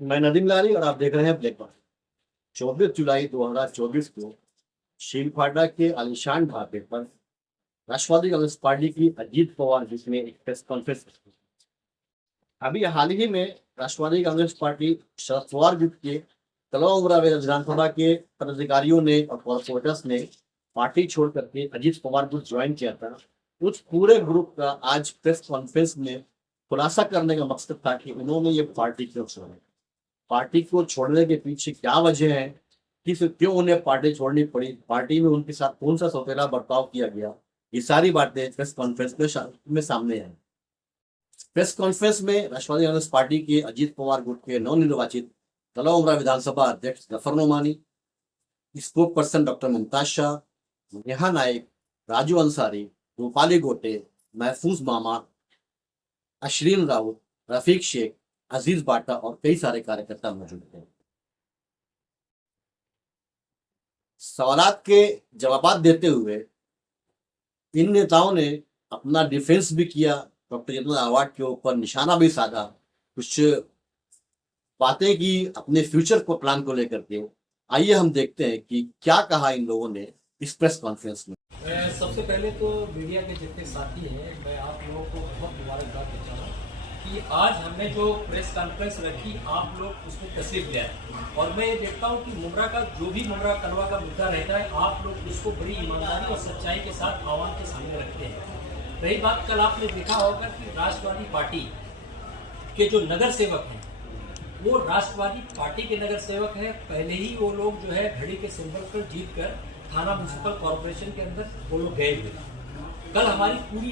मैं नदीम लारी और आप देख रहे हैं ब्लैक बॉक्स। 24 जुलाई 2024 को शीलपाटा के आलीशान ढाबे पर राष्ट्रवादी कांग्रेस पार्टी की अजीत पवार जी ने एक प्रेस कॉन्फ्रेंस की। अभी हाल ही में राष्ट्रवादी कांग्रेस पार्टी शरद पवार ग्रुप के तलवाड़ा विधानसभा के पदाधिकारियों ने और कॉर्पोरेटर्स ने पार्टी छोड़ करके अजीत पवार ग्रुप ज्वाइन किया था। उस पूरे ग्रुप का आज प्रेस कॉन्फ्रेंस में खुलासा करने का मकसद था कि उन्होंने ये पार्टी क्यों छोड़ी, पार्टी को छोड़ने के पीछे क्या वजह है, किस क्यों उन्हें पार्टी छोड़नी पड़ी, पार्टी में उनके साथ कौन सा सौतेला बर्ताव किया गया, ये सारी बातें प्रेस कॉन्फ्रेंस में सामने आई। प्रेस कॉन्फ्रेंस में राष्ट्रवादी कांग्रेस पार्टी के अजीत पवार गुट के नवनिर्वाचित तलवाड़ा विधानसभा अध्यक्ष Zafar Nomani, spokesperson doctor Mumtaz Shah, Neha Nayak, Raju Ansari, Rupali Gote, Mahfooz मामा, अशरीन राउत, रफीक शेख, अजीज बाटा और कई सारे कार्यकर्ता मौजूद थे। सवालात के जवाब देते हुए इन नेताओं ने अपना डिफेंस भी किया, डॉक्टर जनरल अवार्ड के ऊपर निशाना भी साधा, कुछ बातें की अपने फ्यूचर को प्लान को लेकर के। आइए हम देखते हैं कि क्या कहा इन लोगों ने इस प्रेस कॉन्फ्रेंस में। सबसे पहले तो मीडिया के जितने साथी हैं, मैं आप लोगों को बहुत मुबारकबाद देता हूँ कि आज हमने जो प्रेस कॉन्फ्रेंस रखी, आप लोग उसमें तशरीफ ले आए। और मैं ये देखता हूँ कि मुमरा का जो भी मुमरा कलवा का मुद्दा रहता है, आप लोग उसको बड़ी ईमानदारी और सच्चाई के साथ आवाम के सामने रखते हैं। रही बात, कल आपने देखा होगा कि राष्ट्रवादी पार्टी के जो नगर सेवक हैं वो राष्ट्रवादी पार्टी के नगर सेवक हैं। पहले ही वो लोग जो है घड़ी के सिंबल पर जीत कर थाना म्यूनसिपल कॉर्पोरेशन के अंदर वो लोग गए हुए। कल हमारी पूरी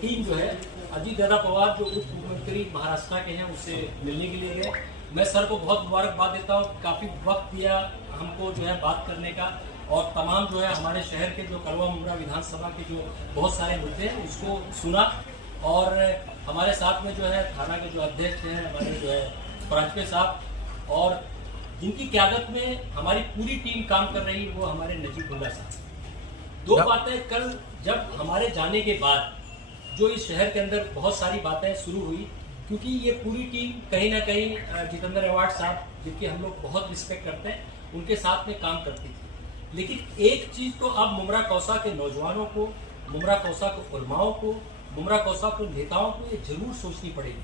टीम जो है अजीत दादा पवार जो उप मुख्यमंत्री महाराष्ट्र के हैं उससे मिलने के लिए गए। मैं सर को बहुत मुबारकबाद देता हूँ, काफ़ी वक्त दिया हमको जो है बात करने का, और तमाम जो है हमारे शहर के जो कलवा मुमरा विधानसभा के जो बहुत सारे मुद्दे हैं उसको सुना। और हमारे साथ में जो है थाना के जो अध्यक्ष हैं हमारे जो है पराजपे साहब, और जिनकी क़यादत में हमारी पूरी टीम काम कर रही है वो हमारे नजीबुल्ला साहब। दो बातें कल जब हमारे जाने के बाद जो इस शहर के अंदर बहुत सारी बातें शुरू हुई, क्योंकि ये पूरी टीम कहीं ना कहीं जितेंद्र अवार्ड साहब जिनकी हम लोग बहुत रिस्पेक्ट करते हैं उनके साथ में काम करती थी। लेकिन एक चीज़ तो अब मुमरा कौसा के नौजवानों को, मुमरा कौसा को उलमाओं को, मुमरा कौसा को नेताओं को ये जरूर सोचनी पड़ेगी,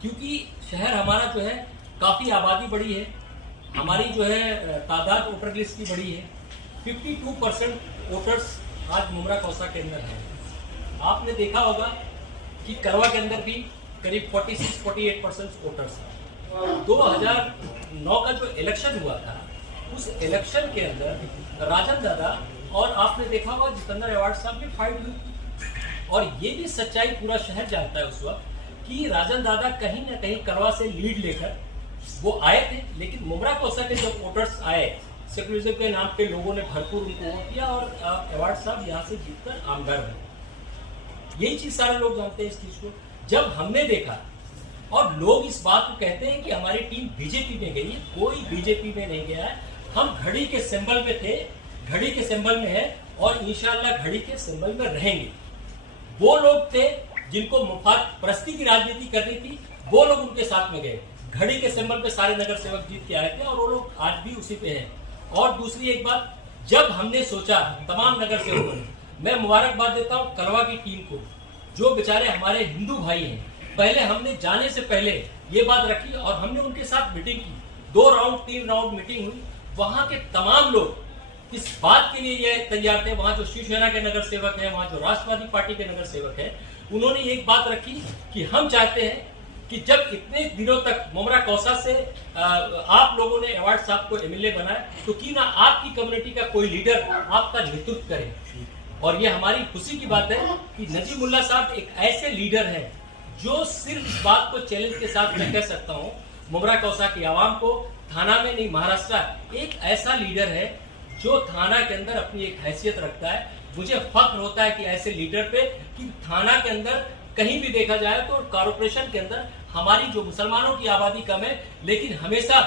क्योंकि शहर हमारा जो है काफ़ी आबादी बड़ी है, हमारी जो है तादाद वोटर लिस्ट की बड़ी है। 52% वोटर्स आज मुमरा कौसा के अंदर है। आपने देखा होगा कि करवा के अंदर भी करीब 46-48% वोटर्स हैं। 2009 का जो इलेक्शन हुआ था उस इलेक्शन के अंदर राजन दादा और आपने देखा होगा जितेंद्र अवार्ड साहब की फाइट हुई। और ये भी सच्चाई पूरा शहर जानता है उस वक्त कि राजन दादा कहीं ना कहीं करवा से लीड लेकर वो आए थे, लेकिन मुमरा कौसा के जब वोटर्स आए, सेक्युलरिज्म के नाम पे लोगों ने भरपूर उनको वोट किया और अवार्ड साहब यहाँ से जीतकर आमदार बने। यही चीज सारे लोग जानते हैं इस चीज को। जब हमने देखा और लोग इस बात को कहते हैं कि हमारी टीम बीजेपी में गई है, कोई बीजेपी में नहीं गया है। हम घड़ी के सिंबल में थे, घड़ी के सिंबल में है और इंशाल्लाह घड़ी के सिंबल में रहेंगे। वो लोग थे जिनको मुफाद परस्ती की राजनीति करनी थी, वो लोग उनके साथ में गए। घड़ी के सिंबल पे सारे नगर सेवक जीत के आए थे और वो लोग आज भी उसी पे हैं। और दूसरी एक बात, जब हमने सोचा तमाम नगर सेवकों ने, मैं मुबारकबाद देता हूँ कलवा की टीम को, जो बेचारे हमारे हिंदू भाई हैं। पहले हमने जाने से पहले ये बात रखी और हमने उनके साथ मीटिंग की, 2 राउंड 3 राउंड मीटिंग हुई। वहां के तमाम लोग इस बात के लिए ये तैयार थे, वहां जो शिवसेना के नगर सेवक हैं, वहां जो राष्ट्रवादी पार्टी के नगर सेवक हैं, उन्होंने एक बात रखी कि हम चाहते हैं कि जब इतने दिनों तक मुमरा कौसा से आप लोगों ने अवार्ड साहब को एमएलए बनाया, तो क्यों ना आपकी कम्युनिटी का कोई लीडर आपका नेतृत्व करे। और ये हमारी खुशी की बात है कि नजीबुल्ला साहब एक ऐसे लीडर हैं जो सिर्फ इस बात को चैलेंज के साथ मैं कह सकता हूँ, मुमरा कौसा की आवाम को, थाना में नहीं महाराष्ट्र एक ऐसा लीडर है जो थाना के अंदर अपनी एक हैसियत रखता है। मुझे फख्र होता है कि ऐसे लीडर पे, कि थाना के अंदर कहीं भी देखा जाए तो कॉर्पोरेशन के अंदर हमारी जो मुसलमानों की आबादी कम है, लेकिन हमेशा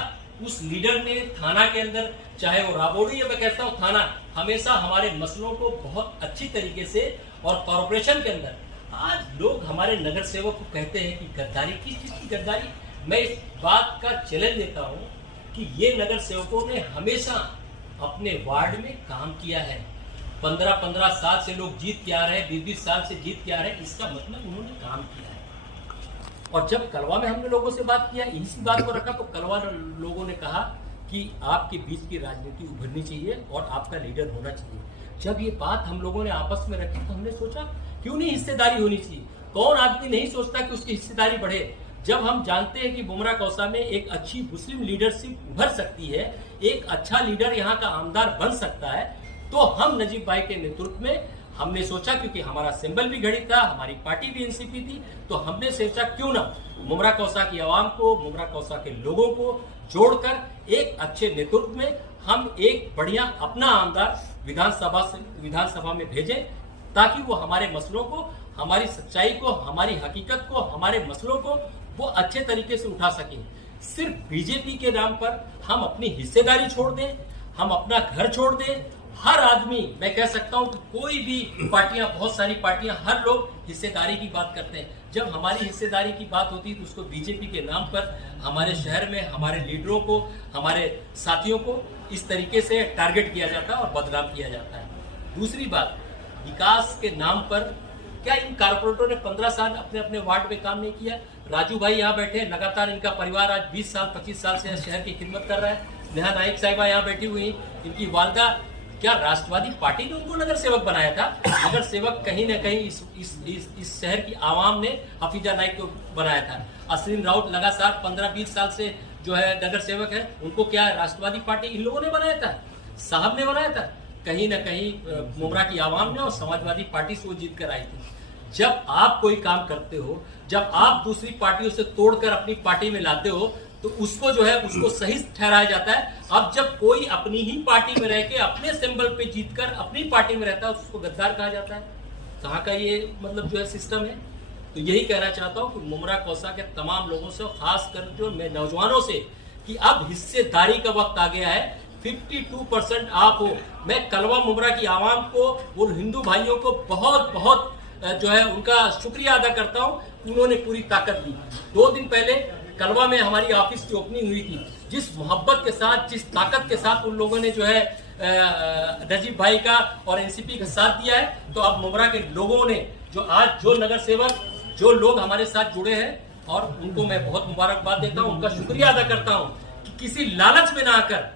उस लीडर ने थाना के अंदर, चाहे वो राबोड़ी या मैं कहता हूँ थाना, हमेशा हमारे मसलों को बहुत अच्छी तरीके से, और कॉर्पोरेशन के अंदर आज लोग हमारे नगर सेवक को कहते हैं कि गद्दारी, किस चीज की गद्दारी? मैं इस बात का चैलेंज देता हूं कि ये नगर सेवकों ने हमेशा अपने वार्ड में काम किया है। 15-15 साल से लोग जीत के आ रहे हैं, 20-20 साल से जीत के आ रहे हैं, इसका मतलब उन्होंने काम किया है। और जब कलवा में हमने लोगों से बात किया, इसी बात को रखा, तो कलवा लोगों ने कहा कि आपके बीच की राजनीति उभरनी चाहिए और आपका लीडर होना चाहिए। जब ये बात हम लोगों ने आपस में रखी तो हमने सोचा क्यों नहीं हिस्सेदारी होनी चाहिए। कौन आदमी नहीं सोचता कि उसकी हिस्सेदारी बढ़े। जब हम जानते हैं कि बुमरा कौसा में एक अच्छी मुस्लिम लीडरशिप उभर सकती है, एक अच्छा लीडर यहाँ का आमदार बन सकता है, तो हम नजीब भाई के नेतृत्व में हमने सोचा, क्योंकि हमारा सिंबल भी घड़ी था, हमारी पार्टी भी एनसीपी थी, तो हमने सोचा क्यों ना मुमरा कौसा की आवाम को, मुमरा कौसा के लोगों को जोड़कर एक अच्छे नेतृत्व में हम एक बढ़िया अपना आमदार विधानसभा में भेजें, ताकि वो हमारे मसलों को, हमारी सच्चाई को, हमारी हकीकत को, हमारे मसलों को वो अच्छे तरीके से उठा सकें। सिर्फ बीजेपी के नाम पर हम अपनी हिस्सेदारी छोड़ दें, हम अपना घर छोड़ दें। हर आदमी, मैं कह सकता हूं कि कोई भी पार्टियां, बहुत सारी पार्टियां, हर लोग हिस्सेदारी की बात करते हैं। जब हमारी हिस्सेदारी की बात होती है तो उसको बीजेपी के नाम पर हमारे शहर में हमारे लीडरों को, हमारे साथियों को इस तरीके से टारगेट किया जाता है और बदनाम किया जाता है। दूसरी बात, विकास के नाम पर क्या इन कारपोरेटरों ने 15 साल अपने अपने वार्ड में काम नहीं किया? राजू भाई यहाँ बैठे हैं, लगातार इनका परिवार आज 20 साल 25 साल से शहर की खिदमत कर रहा है। नेहा नाइक साहिबा यहाँ बैठी हुई, इनकी वालदा, क्या राष्ट्रवादी पार्टी ने उनको नगर सेवक बनाया था? नगर सेवक कहीं ना कहीं इस शहर की आवाम ने हफीजा नाइक को बनाया था। अश्विन राउत लगातार 15-20 साल से जो है नगर सेवक है, उनको क्या राष्ट्रवादी पार्टी इन लोगों ने बनाया था? साहब ने बनाया था? कहीं ना कहीं मुमरा की आवाम ने और समाजवादी पार्टी से वो जीत कर आई थी। जब आप कोई काम करते हो, जब आप दूसरी पार्टियों से तोड़कर अपनी पार्टी में लाते हो, तो उसको जो है उसको सही ठहराया जाता है। अब जब कोई अपनी ही पार्टी में रह के अपने सिंबल पे जीतकर अपनी पार्टी में रहता है, उसको गद्दार कहा जाता है। कहाँ का ये मतलब जो है सिस्टम है? तो यही कहना चाहता हूँ कि मुमरा कौसा के तमाम लोगों से, खास कर जो मैं नौजवानों से, कि अब हिस्सेदारी का वक्त आ गया है। 52% आप हो। मैं कलवा मुमरा की आवाम को और हिंदू भाइयों को बहुत बहुत जो है उनका शुक्रिया अदा करता हूँ, उन्होंने पूरी ताकत दी। 2 दिन पहले कलवा में हमारी ऑफिस की ओपनिंग हुई थी। जिस मोहब्बत के साथ, जिस ताकत के साथ उन लोगों ने जो है नजीब भाई का और एनसीपी का साथ दिया है, तो अब मुमरा के लोगों ने जो आज जो नगर सेवक, जो लोग हमारे साथ जुड़े हैं, और उनको मैं बहुत मुबारकबाद देता हूँ, उनका शुक्रिया अदा करता हूँ कि किसी लालच में ना आकर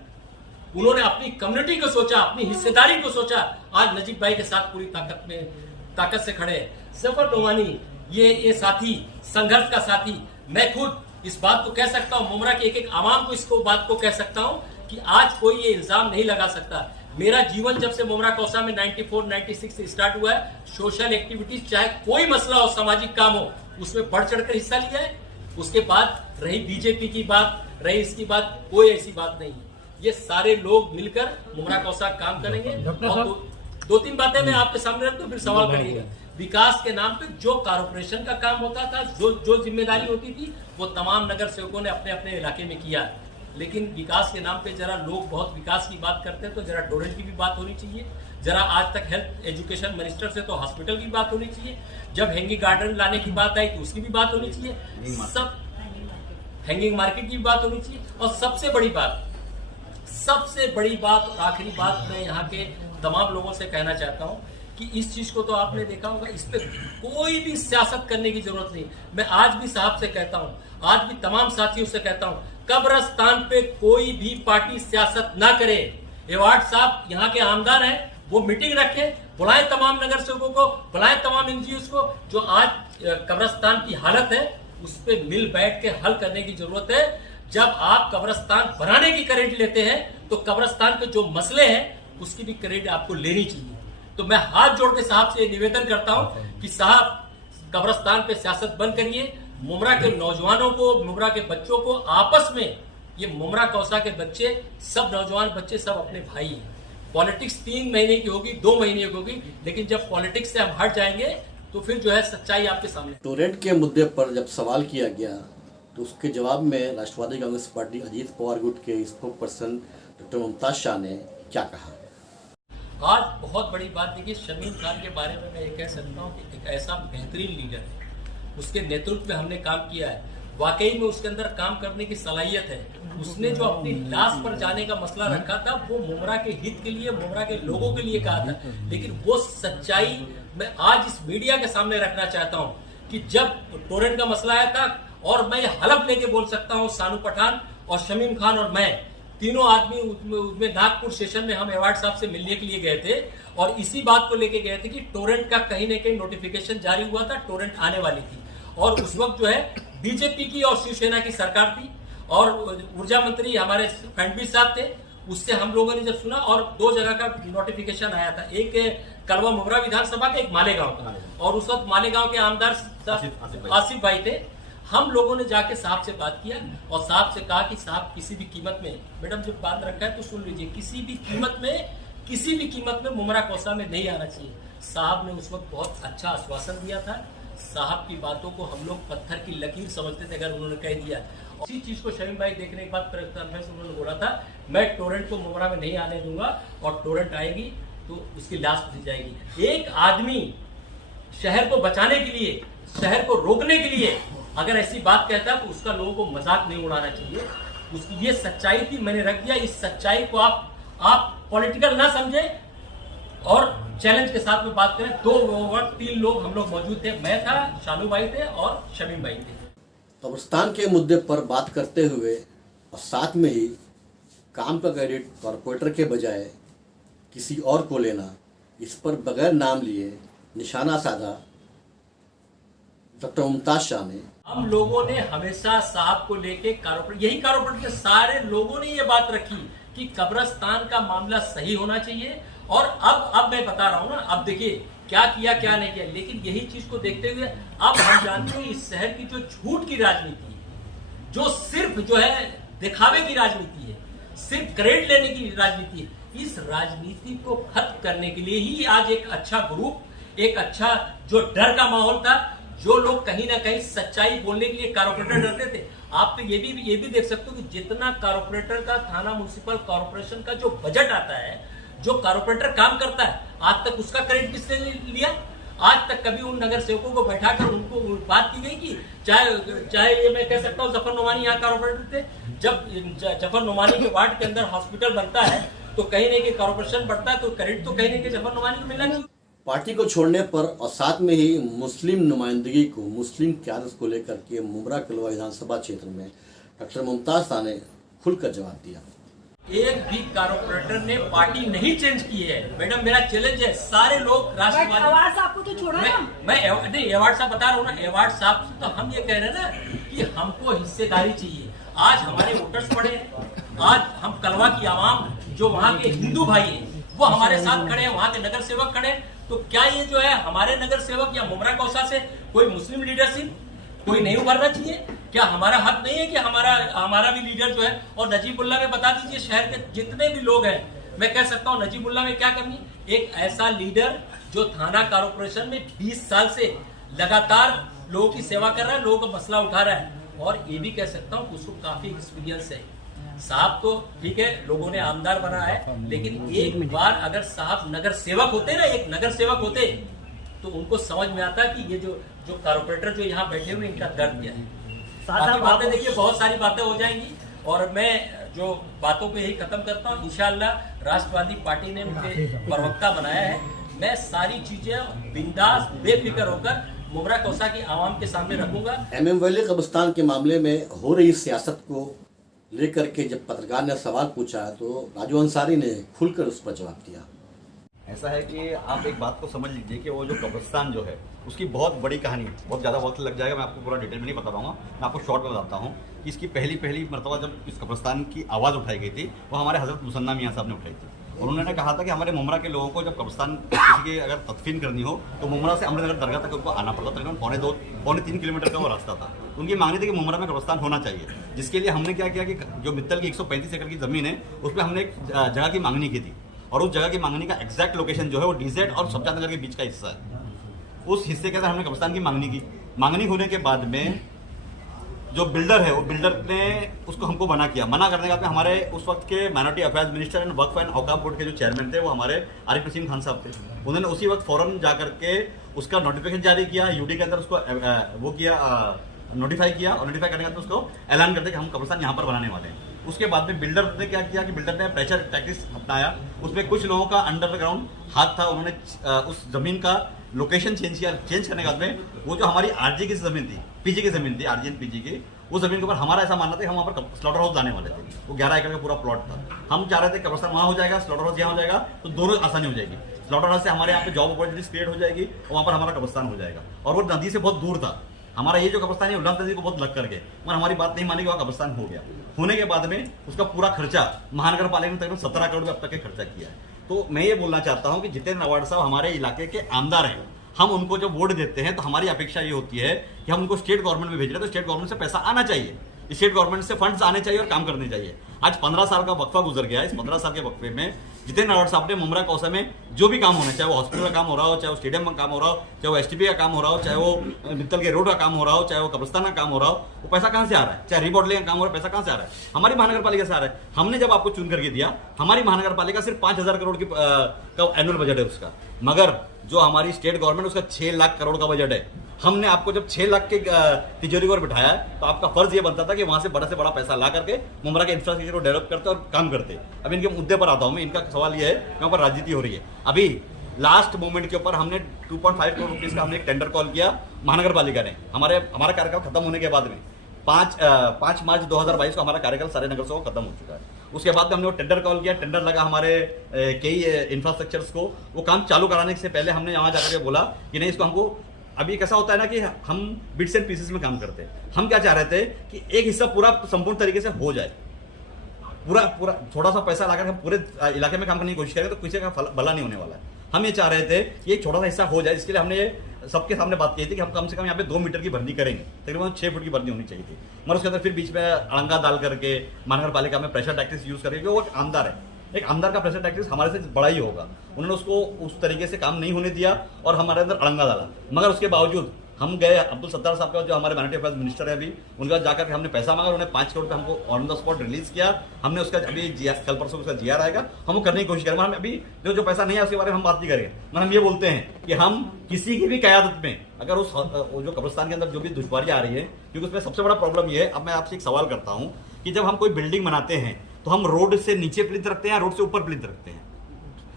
उन्होंने अपनी कम्युनिटी को सोचा, अपनी हिस्सेदारी को सोचा। आज नजीब भाई के साथ पूरी ताकत से खड़े हैं। जफर नोमानी, ये साथी, संघर्ष का साथी, मैं खुद इस बात को कह सकता हूँ, मुमरा के एक आवाम को इसको बात को कह सकता हूँ कि आज कोई ये इल्जाम नहीं लगा सकता। मेरा जीवन जब से मुमरा कौसा में 94-96 से स्टार्ट हुआ है, सोशल एक्टिविटीज, चाहे कोई मसला हो, सामाजिक काम हो, उसमें बढ़ चढ़कर हिस्सा लिया है। उसके बाद रही बीजेपी की बात, रही इसकी बात, कोई ऐसी बात नहीं है। ये सारे लोग मिलकर मुमरा कौसा काम करेंगे। और 2-3 बातें मैं आपके सामने रख दूं, फिर सवाल करिएगा। विकास के नाम पे जो कॉर्पोरेशन का काम होता था, जो जिम्मेदारी होती थी, वो तमाम नगर सेवकों ने अपने अपने इलाके में किया। लेकिन विकास के नाम पे जरा लोग बहुत विकास की बात करते हैं, तो जरा टोरेंट की भी बात होनी चाहिए। जरा आज तक हेल्थ एजुकेशन मिनिस्टर से तो हॉस्पिटल की बात होनी चाहिए। जब हैंगिंग गार्डन लाने की बात आई तो उसकी भी बात होनी चाहिए। सब हैंगिंग मार्केट की भी बात होनी चाहिए। और सबसे बड़ी बात और आखिरी बात मैं यहाँ के तमाम लोगों से कहना चाहता हूँ कि इस चीज को तो आपने देखा होगा, इस पे कोई भी सियासत करने की जरूरत नहीं। मैं आज भी साहब से कहता हूँ, आज भी तमाम साथियों से कहता हूँ, कब्रिस्तान पे कोई भी पार्टी सियासत ना करे। एवार्ड साहब यहाँ के आमदार हैं, वो मीटिंग रखें, बुलाएं तमाम नगर सेवकों को, बुलाएं तमाम एनजीओ को। जो आज कब्रिस्तान की हालत है, उस पर मिल बैठ के हल करने की जरूरत है। जब आप कब्रिस्तान बनाने की क्रेडिट लेते हैं, तो कब्रिस्तान के जो मसले हैं उसकी भी क्रेडिट आपको लेनी चाहिए। तो मैं हाथ जोड़ के साहब से निवेदन करता हूं कि साहब कब्रिस्तान पे सियासत बंद करिए। मुमरा के नौजवानों को, मुमरा के बच्चों को आपस में, ये मुमरा कौसा के बच्चे, सब नौजवान बच्चे सब अपने भाई हैं। पॉलिटिक्स 3 महीने की होगी, 2 महीने की होगी, लेकिन जब पॉलिटिक्स से हम हट जाएंगे तो फिर जो है सच्चाई आपके सामने। टोरेंट के मुद्दे पर जब सवाल किया गया तो उसके जवाब में राष्ट्रवादी कांग्रेस पार्टी अजीत पवार गुट के spoke person doctor Mumtaz Shah ने क्या कहा? आज बहुत बड़ी बात देखिए, शमीम खान के बारे में मैं ये कह सकता हूँ कि एक ऐसा बेहतरीन लीडर है, उसके नेतृत्व में हमने काम किया है। वाकई में उसके अंदर काम करने की सलाहियत है। उसने जो अपनी लाश पर जाने का मसला रखा था वो मुमरा के हित के लिए, मुमरा के लोगों के लिए कहा था, लेकिन वो सच्चाई मैं आज इस मीडिया के सामने रखना चाहता हूं कि जब टोरेंट का मसला आया था, और मैं हलफ लेके बोल सकता हूं, सानू पठान और शमीम खान और मैं तीनों आदमी उसमें नागपुर स्टेशन में हम एवार्ड साहब से मिलने के लिए गए थे और इसी बात को लेके गए थे कि टोरेंट का कहीं ना कहीं नोटिफिकेशन जारी हुआ था, टोरेंट आने वाली थी। और उस वक्त जो है बीजेपी की और शिवसेना की सरकार थी और ऊर्जा मंत्री हमारे फडणवीस साहब थे। उससे हम लोगों ने जब सुना और दो जगह का नोटिफिकेशन आया था, एक कलवा मुमरा विधानसभा का, एक मालेगांव का, और उस वक्त मालेगांव के आमदार आसिफ भाई थे। हम लोगों ने जाके साहब से बात किया और साहब से कहा कि साहब किसी भी कीमत में, मैडम जब बात रखा है तो सुन लीजिए, किसी भी कीमत में मुमरा कोसा में नहीं आना चाहिए। साहब ने उस वक्त बहुत अच्छा आश्वासन दिया था। साहब की बातों को हम लोग पत्थर की लकीर समझते थे अगर उन्होंने कह दिया। इसी चीज को शमीम भाई देखने के बाद प्रेस कॉन्फ्रेंस में उन्होंने बोला था, मैं टोरेंट को मुमरा में नहीं आने दूंगा और टोरेंट आएगी तो उसकी लाश उठी जाएगी। एक आदमी शहर को बचाने के लिए, शहर को रोकने के लिए अगर ऐसी बात कहता है तो उसका लोगों को मजाक नहीं उड़ाना चाहिए। उसकी ये सच्चाई थी, मैंने रख दिया। इस सच्चाई को आप पॉलिटिकल ना समझे और चैलेंज के साथ में बात करें। 3 लोग हम लोग मौजूद थे, मैं था, शानू भाई थे और शमीम भाई थे। कब्रिस्तान के मुद्दे पर बात करते हुए और साथ में ही काम का क्रेडिट कॉरपोरेटर के बजाय किसी और को लेना, इस पर बगैर नाम लिए निशाना साधा डॉक्टर मुमताज शाह ने। हम लोगों ने हमेशा साहब को लेके कारपोरेट के सारे लोगों ने ये बात रखी कि कब्रिस्तान का मामला सही होना चाहिए। और अब मैं बता रहा हूं ना, अब देखिए क्या किया क्या नहीं किया, लेकिन यही चीज को देखते हुए अब हम जानते हैं इस शहर की जो झूठ की राजनीति है, जो सिर्फ जो है दिखावे की राजनीति है, सिर्फ क्रेडिट लेने की राजनीति है, इस राजनीति को खत्म करने के लिए ही आज एक अच्छा ग्रुप, एक अच्छा जो डर का माहौल था, जो लोग कहीं ना कहीं सच्चाई बोलने के लिए कारपोरेटर डरते थे। आप तो ये भी देख सकते हो कि जितना कारपोरेटर का, थाना म्युनिसिपल कॉर्पोरेशन का जो बजट आता है, जो कारपोरेटर काम करता है, आज तक उसका क्रेडिट किसने लिया? आज तक कभी उन नगर सेवकों को बैठाकर उनको बात की गई कि चाहे ये मैं कह सकता हूँ जफर नोमानी यहाँ कारपोरेटर थे, जब जफर नोमानी के वार्ड के अंदर हॉस्पिटल बनता है तो कहीं नहीं कि कॉर्पोरेशन बढ़ता है, तो क्रेडिट तो कहीं नहीं कि जफर नोमानी को मिलना चाहिए। पार्टी को छोड़ने पर और साथ में ही मुस्लिम नुमाइंदगी को, मुस्लिम क्यादत को लेकर के मुमरा कलवा विधानसभा क्षेत्र में डॉक्टर मुमताज शाह ने खुलकर जवाब दिया। एक भी कारपोरेटर ने पार्टी नहीं चेंज की है। मैडम मेरा चैलेंज है, सारे लोग राष्ट्रवादी। अवार्ड साहब को तो छोड़ा ना। मैं अवार्ड साहब बता रहा हूँ ना, अवार्ड साहब तो हम ये कह रहे हैं ना कि हमको हिस्सेदारी चाहिए। आज हमारे वोटर्स पड़े हैं, आज हम कलवा की आवाम जो वहाँ के हिंदू भाई हैं वो हमारे साथ खड़े हैं, वहाँ के नगर सेवक खड़े हैं। तो क्या ये जो है हमारे नगर सेवक या मुमरा कौसा से कोई मुस्लिम लीडरशिप कोई नहीं उभरना चाहिए? क्या हमारा हक नहीं है कि हमारा भी लीडर जो है? और नजीबुल्ला में बता दीजिए, शहर के जितने भी लोग हैं, मैं कह सकता हूँ नजीबुल्ला में क्या करनी, एक ऐसा लीडर जो थाना कॉर्पोरेशन में 20 साल से लगातार लोगों की सेवा कर रहा है, लोगों का मसला उठा रहा है, और ये भी कह सकता हूँ उसको काफी एक्सपीरियंस है। साहब तो ठीक है, लोगों ने आमदार बना है, लेकिन एक बार अगर साहब नगर सेवक होते ना, एक नगर सेवक होते तो उनको समझ में आता कि ये जो कॉर्पोरेटर जो यहाँ बैठे हुए इनका दर्द क्या है। बाकी बातें देखिए, बहुत सारी बातें हो जाएंगी और मैं जो बातों पे यही खत्म करता हूँ। इंशाअल्लाह राष्ट्रवादी पार्टी ने मुझे प्रवक्ता बनाया है, मैं सारी चीजें बिंदास बेफिक्र होकर मुमरा कौसा की आवाम के सामने रखूंगा। MM वैली कब्रिस्तान के मामले में हो रही सियासत को लेकर के जब पत्रकार ने सवाल पूछा तो राजू अंसारी ने खुलकर उस पर जवाब दिया। ऐसा है कि आप एक बात को समझ लीजिए कि वो जो कब्रिस्तान जो है उसकी बहुत बड़ी कहानी है, बहुत ज़्यादा वक्त लग जाएगा, मैं आपको पूरा डिटेल में नहीं बता पाऊंगा। मैं आपको शॉर्ट में बताता हूँ कि इसकी पहली मरतबा जब इस कब्रिस्तान की आवाज़ उठाई गई थी वो हमारे हज़रत मुसन्ना मियाँ साहब ने उठाई थी, और उन्होंने कहा था कि हमारे मुमरा के लोगों को जब कब्रिस्तान किसी की अगर तदफीन करनी हो तो मुमरा से अमृतनगर दरगाह तक उनको आना पड़ता, तकरीबन पौने 3 किलोमीटर का वो रास्ता था। उनकी मांगनी थी कि मुमरा में कब्रिस्तान होना चाहिए, जिसके लिए हमने क्या किया कि जो मित्तल की 135 एकड़ की ज़मीन है उस पर हमने एक जगह की मांगनी की थी, और उस जगह की मांगनी का एग्जैक्ट लोकेशन जो है वो DZ और शमशाद नगर के बीच का हिस्सा है। उस हिस्से के अंदर हमने कब्रिस्तान की मांगनी की। मांगनी होने के बाद में जो बिल्डर है वो बिल्डर ने उसको हमको मना किया। मना करने के बाद में हमारे उस वक्त के minority affairs minister and Waqf and Auqaf board के जो चेयरमैन थे वो हमारे आरिफ नसीम खान साहब थे। उन्होंने उसी वक्त फौरन जा करके उसका नोटिफिकेशन जारी किया, UD के अंदर उसको वो किया, नोटिफाई किया और नोटिफाई करने के बाद उसको ऐलान कर दिया कि हम कब्रिस्तान यहाँ पर बनाने वाले हैं। उसके बाद में बिल्डर ने क्या किया कि बिल्डर ने प्रेशर टैक्टिक्स अपनाया। उसमें कुछ लोगों का अंडरग्राउंड हाथ था, उन्होंने उस जमीन का लोकेशन चेंज किया। चेंज करने के बाद में वो जो हमारी आरजी की जमीन थी, पीजी की जमीन थी, आरजी एंड पीजी की, वो जमीन के ऊपर हमारा ऐसा मानना था कि हम वहाँ पर स्लॉटर हाउस लाने वाले थे। वो 11 एकड़ का पूरा प्लॉट था। हम चाह रहे थे कब्रिस्तान वहाँ हो जाएगा, स्लॉटर हाउस यहाँ हो जाएगा, तो दोनों आसानी हो जाएगी। स्लॉटर हाउस से हमारे यहाँ पे जॉब अपॉर्चुनिटीज क्रिएट हो जाएगी और वहाँ पर हमारा कब्रिस्तान हो जाएगा। और वो नदी से बहुत दूर था। हमारा ये जो कब्रिस्तान है उल्लास नदी को बहुत लग करके, मगर हमारी बात नहीं मानी कि वहाँ कब्रिस्तान हो गया। होने के बाद में उसका पूरा खर्चा महानगर पालिका ने तकरीबन 17 करोड़ रुपये अब तक के खर्चा किया है। तो मैं ये बोलना चाहता हूँ कि जितेंद्र अवार्ड साहब हमारे इलाके के आमदार हैं। हम उनको जब वोट देते हैं तो हमारी अपेक्षा ये होती है कि हम उनको स्टेट गवर्नमेंट में भेज रहे हैं तो स्टेट गवर्नमेंट से पैसा आना चाहिए, स्टेट गवर्नमेंट से फंड्स आने चाहिए और काम करने चाहिए। आज 15 साल का वक्फा गुजर गया। इस 15 साल के वक्फे में जितेंद्र अवार्ड साहब ने मुमरा कौसा में जो भी काम होना, चाहे वो हॉस्पिटल का काम हो रहा हो, चाहे वो स्टेडियम का काम हो रहा हो, चाहे वो एसटीपी का काम हो रहा हो, चाहे वो मित्तल के रोड का काम हो रहा हो, चाहे वो कब्रिस्तान का काम हो रहा हो, वो पैसा कहाँ से आ रहा है? चाहे रिमॉडलिंग का काम हो रहा है, पैसा कहाँ से आ रहा है? हमारी महानगर पालिका से आ रहा है। हमने जब आपको चुन करके दिया, हमारी महानगर पालिका सिर्फ 5,000 करोड़ की का एनुअल बजट है उसका, मगर जो हमारी स्टेट गवर्नमेंट उसका 6 लाख करोड़ का बजट है। हमने आपको जब 6 लाख के तिजोरी पर बिठाया तो आपका फर्ज ये बनता था कि वहां से बड़ा पैसा ला करके मुमरा के इंफ्रास्ट्रक्चर को डेवलप करते और काम करते। अब इनके मुद्दे पर आता हूं मैं। इनका सवाल ये है कि वहां पर राजनीति हो रही है। अभी लास्ट मोमेंट के ऊपर हमने 2.5 करोड़ रुपीज का हमने एक टेंडर कॉल किया महानगर पालिका ने। हमारा कार्यकाल खत्म होने के बाद में 5 मार्च 2022 को हमारा कार्यकाल सारे नगर सेवक खत्म हो चुका है। उसके बाद हमने वो टेंडर कॉल किया, टेंडर लगा हमारे कई इंफ्रास्ट्रक्चर्स को। वो काम चालू कराने से पहले हमने वहां जाकर के बोला कि नहीं, इसको हमको अभी कैसा होता है ना कि हम बिट्स एंड पीसेस में काम करते हैं। हम क्या चाह रहे थे कि एक हिस्सा पूरा संपूर्ण तरीके से हो जाए, पूरा थोड़ा सा पैसा लाकर हम पूरे इलाके में काम करने की कोशिश करेंगे तो किसी का भला नहीं होने वाला है। हम ये चाह रहे थे कि एक छोटा सा हिस्सा हो जाए, इसके लिए हमने सबके सामने बात की थी कि हम कम से कम यहाँ पे 2 मीटर की भरनी करेंगे, तकरीबन 6 फुट की भरनी होनी चाहिए थी। मगर उसके अंदर फिर बीच में अड़ंगा डाल करके महानगर पालिका में प्रेशर टैक्टिक्स यूज करके, वो एक आमदार है, एक आमदार का प्रेशर टैक्टिक्स हमारे से बड़ा ही होगा। उन्होंने उसको उस तरीके से काम नहीं होने दिया और हमारे अंदर अड़ंगा डाला। मगर उसके बावजूद हम गए, अब्दुल सत्तार साहब का जो हमारे माइनॉरिटी अफेयर्स मिनिस्टर है अभी, उनके पास जाकर के हमने पैसा मांगा। उन्होंने 5 करोड़ रुपये हमको ऑन द स्पॉट रिलीज किया। हमने उसका अभी कल परसों उसका जीआर आएगा, हम वो करने की कोशिश करेंगे। हम अभी जो पैसा नहीं है उसके बारे में हम बात नहीं करेंगे, मगर हम ये बोलते हैं कि हम किसी की भी क़यादत में अगर उस जो कब्रिस्तान के अंदर जो भी दुश्वारियां आ रही है, क्योंकि उसमें सबसे बड़ा प्रॉब्लम ये है। अब मैं आपसे एक सवाल करता हूँ कि जब हम कोई बिल्डिंग बनाते हैं तो हम रोड से नीचे प्लिंथ रखते हैं या रोड से ऊपर प्लिंथ रखते हैं?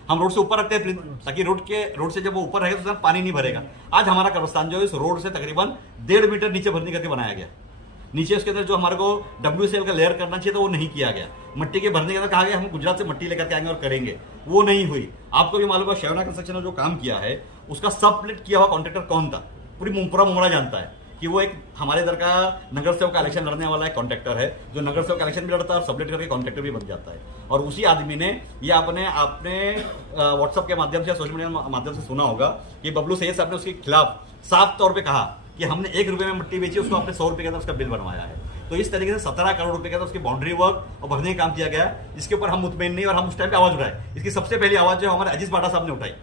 हम रोड से ऊपर रखते हैं प्लिंथ, ताकि रोड से जब वो ऊपर रहेगा तो उसमें पानी नहीं भरेगा। आज हमारा कब्रिस्तान जो है इस रोड से तकरीबन 1.5 मीटर नीचे भरनी करके बनाया गया। नीचे उसके अंदर जो हमारे को WCL का लेयर करना चाहिए था वो नहीं किया गया। मट्टी के भरने के अंदर कहा गया हम गुजरात से मट्टी लेकर के आएंगे और करेंगे, वो नहीं हुई। आपको भी मालूम है शेवना कंस्ट्रक्शन ने जो काम किया है उसका सब प्लिट किया हुआ कॉन्ट्रैक्टर कौन था? पूरा मुमरा जानता है कि वो एक हमारे इधर का नगर सेवक का इलेक्शन लड़ने वाला एक कॉन्ट्रैक्टर है, जो नगर सेवक का इलेक्शन भी लड़ता है और सबलेट करके कॉन्ट्रैक्टर भी बन जाता है। और उसी आदमी ने ये आपने व्हाट्सएप के माध्यम से, सोशल मीडिया के माध्यम से सुना होगा कि बबलू सैयद साहब ने उसके खिलाफ साफ तौर पे कहा कि हमने 1 रुपये में मट्टी बेची, उसको आपने 100 रुपये के अंदर उसका बिल बनवाया है। तो इस तरीके से 17 करोड़ रुपए के अंदर उसकी बाउंड्री वर्क और भरने का काम किया गया, जिसके ऊपर हम मुतमईन नहीं और हम उस टाइम पे आवाज उठाए। इसकी सबसे पहली आवाज जो हमारे अजीज बाटा साहब ने उठाई,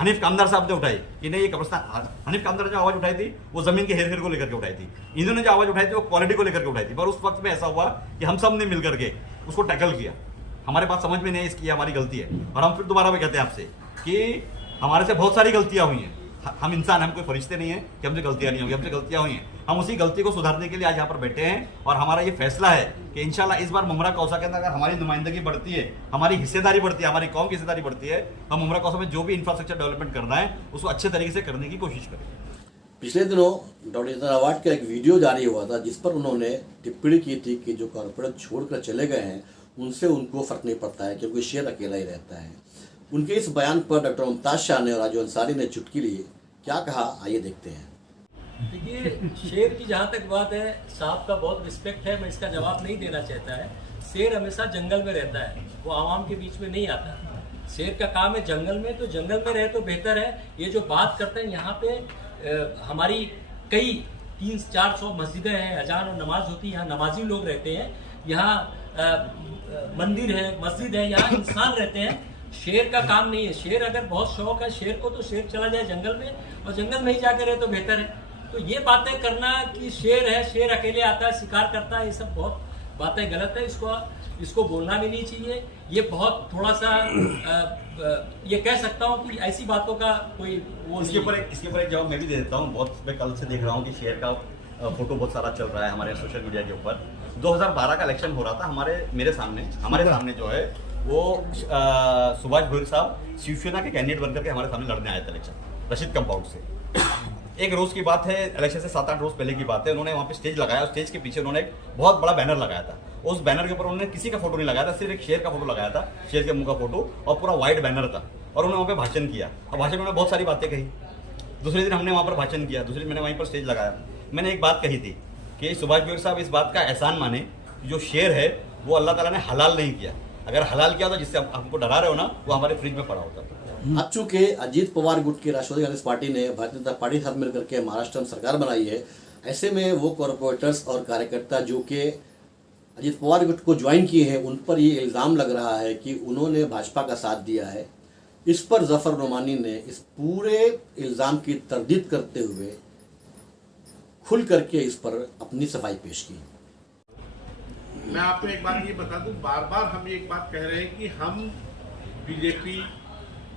हनीफ कामदार साहब ने उठाई कि नहीं ये कब्रिस्तान। हनीफ कामदार ने जो आवाज उठाई थी वो जमीन के हेर को लेकर के उठाई थी। इन्होंने जो आवाज उठाई थी वो क्वालिटी को लेकर के उठाई थी। पर उस वक्त में ऐसा हुआ कि हम सब ने मिलकर के उसको टैकल किया। हमारे पास समझ में नहीं इसकी हमारी गलती है और हम फिर दोबारा भी कहते हैं आपसे कि हमारे से बहुत सारी गलतियां हुई हैं। हम इंसान, हम कोई फरिश्ते नहीं है कि हमसे गलतियां नहीं होंगी, हमसे गलतियां हुई हैं। हम उसी गलती को सुधारने के लिए आज यहाँ पर बैठे हैं और हमारा ये फैसला है कि इंशाल्लाह इस बार मुमरा कौसा के अंदर अगर हमारी नुमाइंदगी बढ़ती है, हमारी हिस्सेदारी बढ़ती है, हमारी कौम की हिस्सेदारी बढ़ती है, हम मुमरा कौसा में जो भी इंफ्रास्ट्रक्चर डेवलपमेंट करना है उसको अच्छे तरीके से करने की कोशिश करेंगे। पिछले दिनों डॉक्टर जितेंद्र अवार्ड का एक वीडियो जारी हुआ था जिस पर उन्होंने टिप्पणी की थी कि जो कॉर्पोरेट छोड़कर चले गए हैं उनसे उनको फर्क नहीं पड़ता है क्योंकि शेर अकेला ही रहता है। उनके इस बयान पर डॉक्टर मुमताज शाह ने और राजू अंसारी ने चुटकी ली। क्या कहा, आइए देखते हैं। देखिए, शेर की जहाँ तक बात है, साहब का बहुत रिस्पेक्ट है, मैं इसका जवाब नहीं देना चाहता है। शेर हमेशा जंगल में रहता है, वो आवाम के बीच में नहीं आता। शेर का काम है जंगल में, तो जंगल में रहे तो बेहतर है। ये जो बात करते हैं यहाँ पे हमारी कई 300-400 मस्जिदें हैं, अजान और नमाज होती है, यहाँ नमाजी लोग रहते हैं, यहाँ मंदिर है, मस्जिद है, यहाँ इंसान रहते हैं। शेर का काम नहीं है। शेर अगर बहुत शौक है शेर को तो शेर चला जाए जंगल में और जंगल में ही जाकर रहे तो बेहतर है। तो ये बातें करना कि शेर है, शेर अकेले आता है, शिकार करता है, ये सब बहुत बातें गलत है। इसको बोलना भी नहीं चाहिए। ये बहुत थोड़ा सा ये कह सकता हूँ कि ऐसी बातों का कोई वो इसके ऊपर एक जवाब मैं भी दे देता हूँ। बहुत मैं कल से देख रहा हूँ कि शेर का फोटो बहुत सारा चल रहा है हमारे सोशल मीडिया के ऊपर। 2012 का इलेक्शन हो रहा था हमारे सामने जो है वो सुभाष भोईर साहब शिवसेना के कैंडिडेट बनकर के हमारे सामने लड़ने आए थे इलेक्शन रशीद कंपाउंड से। एक रोज की बात है, इलेक्शन से 7-8 रोज पहले की बात है, उन्होंने वहाँ पे स्टेज लगाया, स्टेज के पीछे उन्होंने एक बहुत बड़ा बैनर लगाया था। उस बैनर के ऊपर उन्होंने किसी का फोटो नहीं लगाया था, सिर्फ एक शेर का फोटो लगाया था, शेर के मुंह का फोटो, और पूरा व्हाइट बैनर था। और उन्होंने वहाँ पे भाषण किया, और भाषण में उन्होंने बहुत सारी बातें कही। दूसरे दिन हमने वहाँ पर भाषण किया, दूसरे दिन मैंने वहीं पर स्टेज लगाया। मैंने एक बात कही थी कि सुभाष भोईर साहब इस बात का एहसान माने, जो शेर है वो अल्लाह ताला ने हलाल नहीं किया। अगर हलाल किया होता, जिससे आप हमको डरा रहे हो ना, वो हमारे फ्रिज में पड़ा होता। अब चूंकि अजीत पवार गुट की राष्ट्रवादी कांग्रेस पार्टी ने भारतीय जनता पार्टी के साथ मिलकर के महाराष्ट्र में सरकार बनाई है, ऐसे में वो कॉरपोरेटर्स और कार्यकर्ता जो कि अजीत पवार गुट को ज्वाइन किए हैं, उन पर ये इल्ज़ाम लग रहा है कि उन्होंने भाजपा का साथ दिया है। इस पर जफर नोमानी ने इस पूरे इल्ज़ाम की तरदीद करते हुए खुल करके इस पर अपनी सफाई पेश की। मैं आपको एक बात ये बता दूं, बार बार हम एक बात कह रहे हैं कि हम बीजेपी,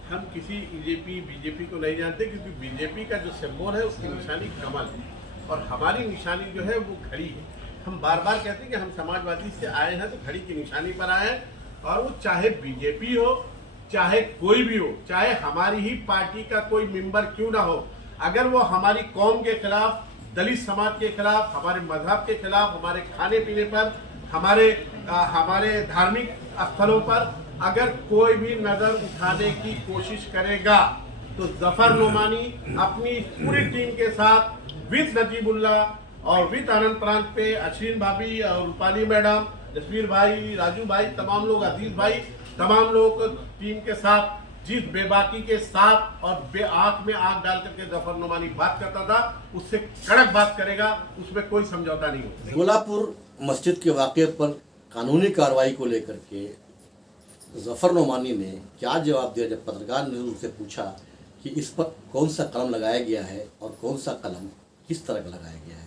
हम किसी बीजेपी को नहीं जानते, क्योंकि बीजेपी का जो सिंबल है उसकी निशानी कमल है और हमारी निशानी जो है वो घड़ी है। हम बार बार कहते हैं कि हम समाजवादी से आए हैं तो घड़ी की निशानी पर आए हैं, और वो चाहे बीजेपी हो, चाहे कोई भी हो, चाहे हमारी ही पार्टी का कोई मेंबर क्यों ना हो, अगर वो हमारी कौम के खिलाफ, दलित समाज के खिलाफ, हमारे मजहब के खिलाफ, हमारे खाने पीने पर, हमारे धार्मिक स्थलों पर अगर कोई भी नजर उठाने की कोशिश करेगा, तो जफर नोमानी अपनी पूरी टीम के साथ विद नजीबुल्ला और विद आनंद प्रांत पे अश्विन भाभी और रूपाली मैडम, जसवीर भाई, राजू भाई, तमाम लोग, अजीज भाई, तमाम लोग टीम के साथ जिस बेबाकी के साथ और आंख में आंख डाल करके जफर नोमानी बात करता था, उससे कड़क बात करेगा, उसमें कोई समझौता नहीं होगा। गोलापुर मस्जिद के वाक़े पर कानूनी कार्रवाई को लेकर के जफर नोमानी ने क्या जवाब दिया जब पत्रकार ने उनसे पूछा कि इस पर कौन सा कलम लगाया गया है और कौन सा कलम किस तरह का लगाया गया है।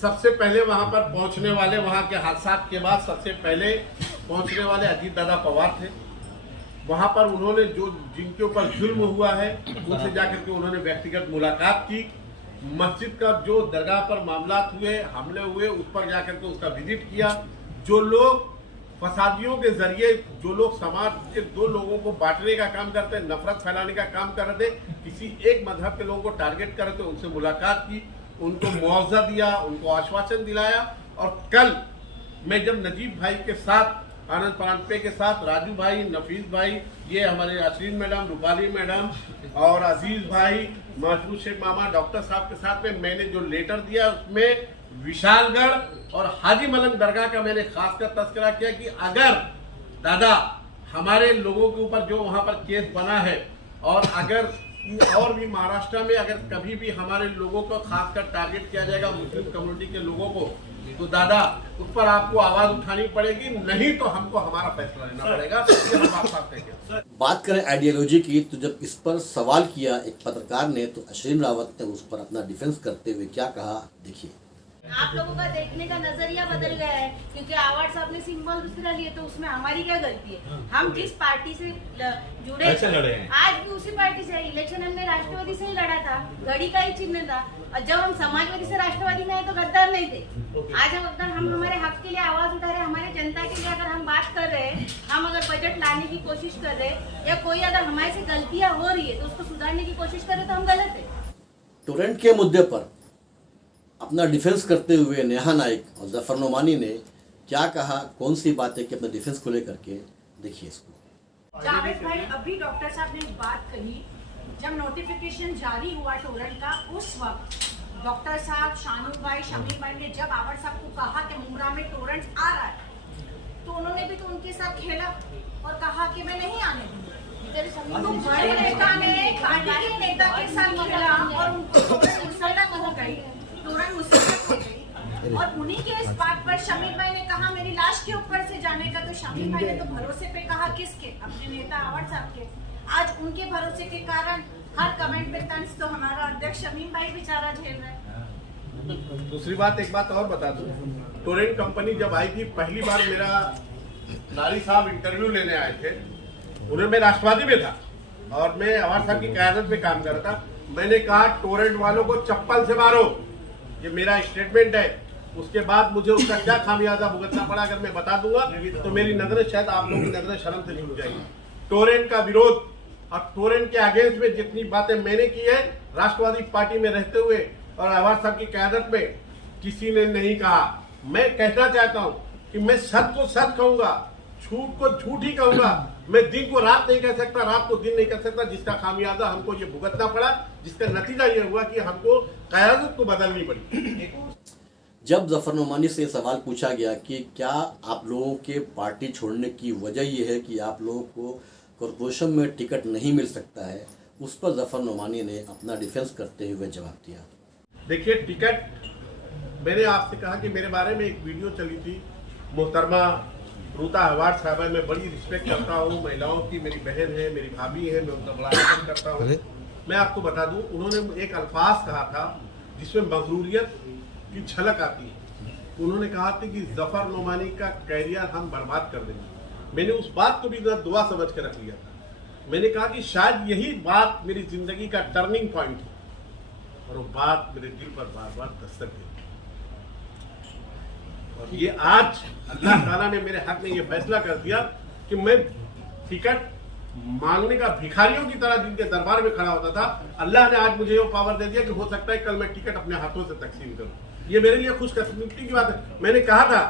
सबसे पहले वहां पर पहुंचने वाले, वहां के हादसा के बाद सबसे पहले पहुंचने वाले अजीत दादा पवार थे। वहां पर उन्होंने जो जिनके ऊपर जुल्म हुआ है उनसे जाकर के उन्होंने व्यक्तिगत मुलाकात की। मस्जिद का जो दरगाह पर मामला हुए, हमले हुए, उस पर जाकर के उसका विजिट किया। जो लोग फसादियों के जरिए, जो लोग समाज के दो लोगों को बांटने का काम करते हैं, नफरत फैलाने का काम कर रहे थे, किसी एक मजहब के लोगों को टारगेट कर रहे थे, उनसे मुलाकात की, उनको मुआवजा दिया, उनको आश्वासन दिलाया। और कल मैं जब नजीब भाई के साथ, आनंद पांडे के साथ, राजू भाई, नफीस भाई, ये हमारे अश्विन मैडम, रूपाली मैडम और अजीज भाई, महफूज शेख मामा, डॉक्टर साहब के साथ में मैंने जो लेटर दिया, उसमें विशालगढ़ और हाजी मलंग दरगाह का मैंने खासकर तस्करा किया कि अगर दादा हमारे लोगों के ऊपर जो वहां पर केस बना है, और अगर और भी महाराष्ट्र में अगर कभी भी हमारे लोगों को खासकर टारगेट किया जाएगा, मुस्लिम कम्युनिटी के लोगों को, तो दादा उस पर आपको आवाज उठानी पड़ेगी, नहीं तो हमको हमारा फैसला लेना पड़ेगा। ये हम आप साथ देंगे। बात करें आइडियोलॉजी की, तो जब इस पर सवाल किया एक पत्रकार ने, तो अश्विन रावत ने उस पर अपना डिफेंस करते हुए क्या कहा, देखिए। आप लोगों का देखने का नजरिया बदल गया है, क्योंकि आवाज साहब ने सिंबल दूसरा लिए, तो उसमें हमारी क्या गलती है? हम जिस पार्टी से जुड़े आज भी उसी पार्टी से, इलेक्शन हमने राष्ट्रवादी से ही लड़ा था, घड़ी का ही चिन्ह था, और जब हम समाजवादी से राष्ट्रवादी में आए तो गद्दार नहीं थे। आज अगर हम हमारे हक के लिए आवाज उठा रहे हैं, हमारे जनता के लिए अगर हम बात कर रहे हैं, हम अगर बजट लाने की कोशिश कर रहे हैं, या कोई अगर हमारे से गलतियां हो रही है तो उसको सुधारने की कोशिश कर रहे, तो हम गलत है। टोरेंट के मुद्दे पर अपना डिफेंस करते हुए नेहा नाइक और जफर नोमानी ने क्या कहा, कौन सी बातें कि अपना डिफेंस को लेकर के, देखिए इसको। जावेद भाई, अभी डॉक्टर साहब ने एक बात कही, जब नोटिफिकेशन जारी हुआ टोरेंट का, उस वक्त डॉक्टर साहब, शानू भाई, शमीम भाई ने जब आवर साहब को कहा कि मुमरा में टोरेंट आ रहा है, तो उन्होंने भी तो उनके साथ खेला और कहा कि मैं नहीं आने दूंगी। तो बड़े नेता ने पार्टी के नेता के साथ खेला और उनको टोरेंट मुसलमान हो गई, टोरेंट मुसलमान हो गई। और उन्हीं के इस बात पर शमीम भाई ने कहा मेरी लाश के ऊपर से जाने का, तो शमीम भाई ने तो भरोसे पे कहा, किसके? अपने नेता आवर साहब के। आज उनके भरोसे के कारण हर कमेंट पे तंज तो हमारा अध्यक्ष शमीम भाई बेचारा झेल रहा है। दूसरी बात, एक बात और बता दूं, टोरेंट कंपनी जब आई थी, पहली बार मेरा नारी साहब इंटरव्यू लेने आए थे, उन्हें मैं राष्ट्रवादी में था और मैं आवाज साहब की क़यादत पे काम कर रहा था। मैंने कहा टोरेंट वालों को चप्पल से मारो, ये मेरा स्टेटमेंट है। उसके बाद मुझे उसका क्या खामियाजा भुगतना पड़ा अगर मैं बता दूंगा तो मेरी नजरें शायद आप लोगों की नजरें शर्म से झुक जाएगी। टोरेंट का विरोध और टोरेंट के अगेंस्ट में जितनी बातें मैंने की है राष्ट्रवादी पार्टी में रहते हुए और अवार साहब की क़यादत में किसी ने नहीं कहा। मैं कहना चाहता हूं कि मैं सच को सच कहूंगा, झूठ को झूठ ही कहूंगा। मैं दिन को रात नहीं कह सकता, रात को दिन नहीं कह सकता, जिसका खामियाजा हमको ये भुगतना पड़ा, जिसका नतीजा ये हुआ कि हमको क़यादत को बदलनी पड़ी। जब जफर नोमानी से सवाल पूछा गया कि क्या आप लोगों के पार्टी छोड़ने की वजह ये है कि आप लोगों को कॉरपोरेशन में टिकट नहीं मिल सकता है, उस पर जफर नोमानी ने अपना डिफेंस करते हुए जवाब दिया। देखिए, टिकट मैंने आपसे कहा कि मेरे बारे में एक वीडियो चली थी, मोहतरमा रूता अवार्ड साहबा, मैं बड़ी रिस्पेक्ट करता हूँ महिलाओं की, मेरी बहन है, मेरी भाभी है, मैं उनका बड़ा आदर करता हूँ। मैं आपको बता दूं, उन्होंने एक अल्फाज कहा था जिसमें मगरूरियत की झलक आती है। उन्होंने कहा था कि जफर नोमानी का कैरियर हम बर्बाद कर देंगे। मैंने उस बात को भी दुआ समझ के रख लिया था। मैंने कहा कि शायद यही बात मेरी जिंदगी का टर्निंग पॉइंट है और वो बात मेरे दिल पर बार बार दस्तक दी। और ये आज अल्लाह ताला ने मेरे हक में ये फैसला कर दिया कि मैं टिकट मांगने का भिखारियों की तरह जिनके दरबार में खड़ा होता था, अल्लाह ने आज मुझे वो पावर दे दिया कि हो सकता है कल मैं टिकट अपने हाथों से तकसीम करूं। ये मेरे लिए खुशकिस्मती की बात है। मैंने कहा था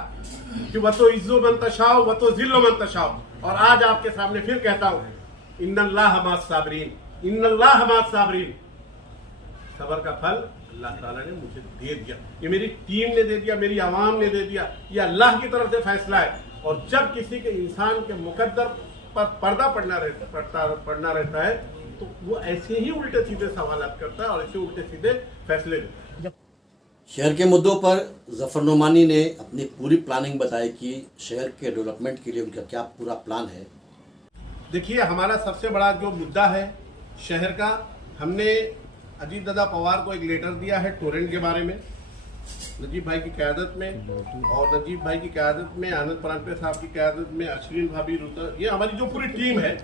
कि वह तो इज्जो मन तशाओ वह तो जिल्लो मन तशाओ, और आज आपके सामने फिर कहता हूं, इन्नल्लाह मास साबरीन, इन्नल्लाह मास साबरीन। सबर का फल अल्लाह ताला ने मुझे दे दिया, ये मेरी टीम ने दे दिया, मेरी आवाम ने दे दिया, ये अल्लाह की तरफ से फैसला है। और जब किसी के इंसान के मुकद्दर पर पर्दा पड़ना रहता है तो वो ऐसे ही उल्टे सीधे सवालात करता है और ऐसे उल्टे सीधे फैसले लेता है। शहर के मुद्दों पर जफर नोमानी ने अपनी पूरी प्लानिंग बताई कि शहर के डेवलपमेंट के लिए उनका क्या पूरा प्लान है। देखिए, हमारा सबसे बड़ा जो मुद्दा है शहर का, हमने अजीत दादा पवार को एक लेटर दिया है टोरेंट के बारे में, नजीब भाई की क़यादत में, और नजीब भाई की क़यादत में, आनंद परांजपे साहब की क़यादत में, अश्विन भाभी रुद्र, ये हमारी जो पूरी टीम है,